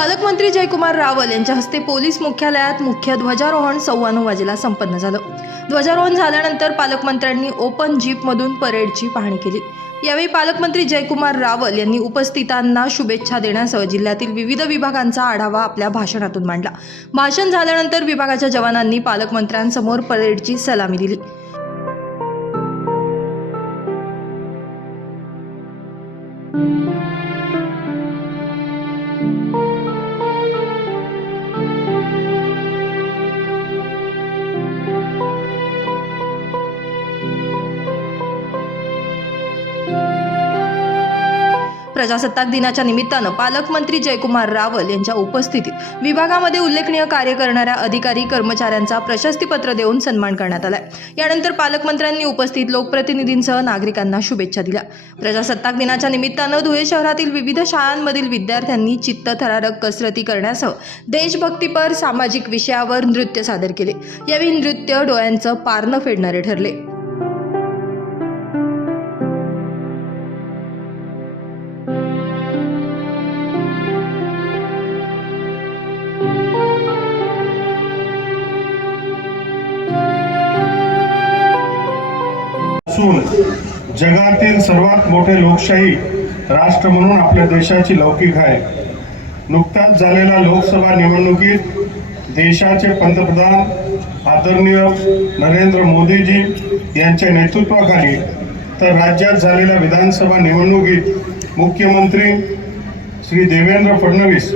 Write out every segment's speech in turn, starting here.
पालकमंत्री जयकुमार रावल यांच्या हस्ते पोलीस मुख्यालयात मुख्य ध्वजारोहण सव्वा नऊ वाजेला संपन्न झालं. ध्वजारोहण झाल्यानंतर पालकमंत्र्यांनी ओपन जीपमधून परेडची पाहणी केली. यावेळी पालकमंत्री जयकुमार रावल यांनी उपस्थितांना शुभेच्छा देण्यासह जिल्ह्यातील विविध विभागांचा आढावा आपल्या भाषणातून मांडला. भाषण झाल्यानंतर विभागाच्या जवानांनी पालकमंत्र्यांसमोर परेडची सलामी दिली. प्रजासत्ताक दिनाच्या निमित्तानं पालकमंत्री जयकुमार रावल यांच्या उपस्थितीत विभागामध्ये उल्लेखनीय कार्य करणाऱ्या अधिकारी कर्मचाऱ्यांचा प्रशस्तीपत्र देऊन सन्मान करण्यात आलाय. यानंतर पालकमंत्र्यांनी उपस्थित लोकप्रतिनिधींसह नागरिकांना शुभेच्छा दिल्या. प्रजासत्ताक दिनाच्या निमित्तानं धुळे शहरातील विविध शाळांमधील विद्यार्थ्यांनी चित्तथरारक कसरती करण्यासह देशभक्तीपर सामाजिक विषयावर नृत्य सादर केले. यावेळी नृत्य डोळ्यांचं पारणं फेडणारे ठरले. असून जगातील सर्वात मोठे लोकशाही राष्ट्र म्हणून आपल्या देशाची लौकिक आहे. नुकत्याच झालेल्या लोकसभा निवडणुकीत देशाचे पंतप्रधान आदरणीय नरेंद्र मोदीजी यांच्या नेतृत्वाखाली तर राज्यात झालेल्या विधानसभा निवडणुकीत मुख्यमंत्री श्री देवेंद्र फडणवीस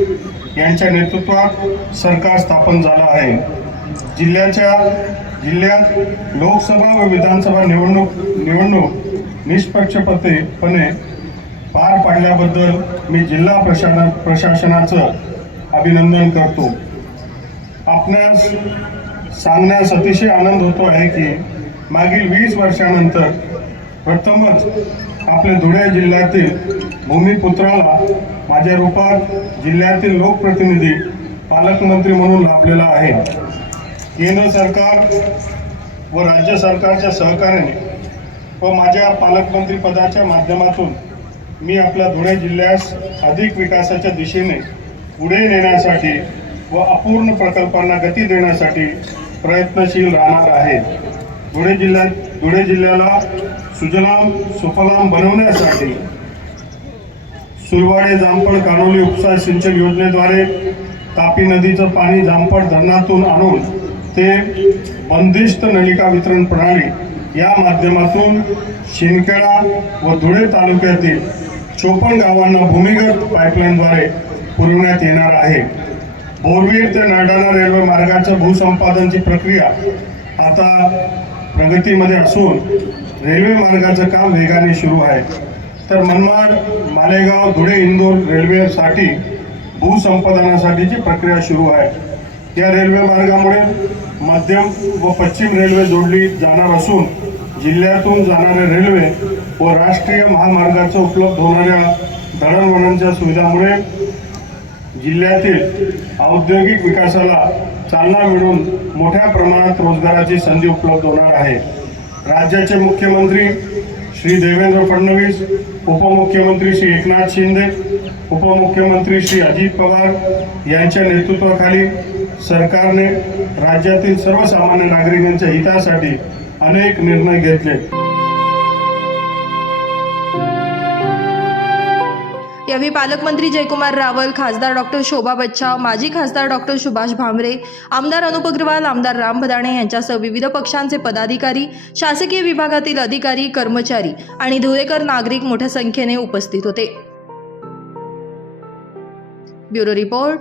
यांच्या नेतृत्वात सरकार स्थापन झालं आहे. जिल्ह्याच्या जिल्ह्यात लोकसभा व विधानसभा निवडणूक निवडणूक निष्पक्षपतेपणे पार पाडल्याबद्दल मी जिल्हा प्रशासन प्रशासनाचं अभिनंदन करतो. आपणास सांगण्यास अतिशय आनंद होतो आहे की मागील वीस वर्षानंतर प्रथमच आपल्या धुळे जिल्ह्यातील भूमिपुत्राला माझ्या रूपात जिल्ह्यातील लोकप्रतिनिधी पालकमंत्री म्हणून लाभलेला आहे. केंद्र सरकार व राज्य सरकारच्या सहकार्याने व माझ्या पालकमंत्री पदाच्या माध्यमातून मी आपल्या धुळे जिल्ह्यास अधिक विकासाच्या दिशेने पुढे नेण्यासाठी व अपूर्ण प्रकल्पांना गती देण्यासाठी प्रयत्नशील राहणार आहे. धुळे जिल्ह्यात धुळे जिल्ह्याला सुजलाम सुफलाम बनवण्यासाठी सुरवाडे जामफळ कानोली उपसा सिंचन योजनेद्वारे तापी नदीचं पाणी जामफळ धरणातून आणून ते बंदिस्त नलिका वितरण प्रणाली या माध्यमातून शिंदखेडा व धुळे तालुक्यातील चोपन्न गावांना भूमिगत पाईपलाईनद्वारे पुरवण्यात येणार आहे. बोरवीर ते नरडाणा रेल्वे मार्गाच्या भूसंपादनची प्रक्रिया आता प्रगतीमध्ये असून रेल्वे मार्गाचं काम वेगाने सुरू आहे. तर मनमाड मालेगाव धुळे इंदोर रेल्वेसाठी भूसंपादनासाठीची प्रक्रिया सुरू आहे. या रेल्वे मार्गामुळे मध्यम व पश्चिम रेल्वे जोडली जाणार असून जिल्ह्यातून जाणाऱ्या रेल्वे व राष्ट्रीय महामार्गाचं उपलब्ध होणाऱ्या दळणवळणच्या सुविधामुळे जिल्ह्यातील औद्योगिक विकासाला चालना मिळून मोठ्या प्रमाणात रोजगाराची संधी उपलब्ध होणार आहे. राज्याचे मुख्यमंत्री श्री देवेंद्र फडणवीस उपमुख्यमंत्री श्री एकनाथ शिंदे उपमुख्यमंत्री श्री अजित पवार यांच्या नेतृत्वाखाली सरकारने राज्यातील सर्वसामान्य नागरिकांच्या हितासाठी अनेक निर्णय घेतले. यावेळी पालकमंत्री जयकुमार रावल खासदार डॉक्टर शोभा बच्छाव माजी खासदार डॉक्टर सुभाष भामरे आमदार अनुप अग्रवाल आमदार राम भदाणे यांच्यासह विविध पक्षांचे पदाधिकारी शासकीय विभागातील अधिकारी कर्मचारी आणि धुळेकर नागरिक मोठ्या संख्येने उपस्थित होते. Bureau report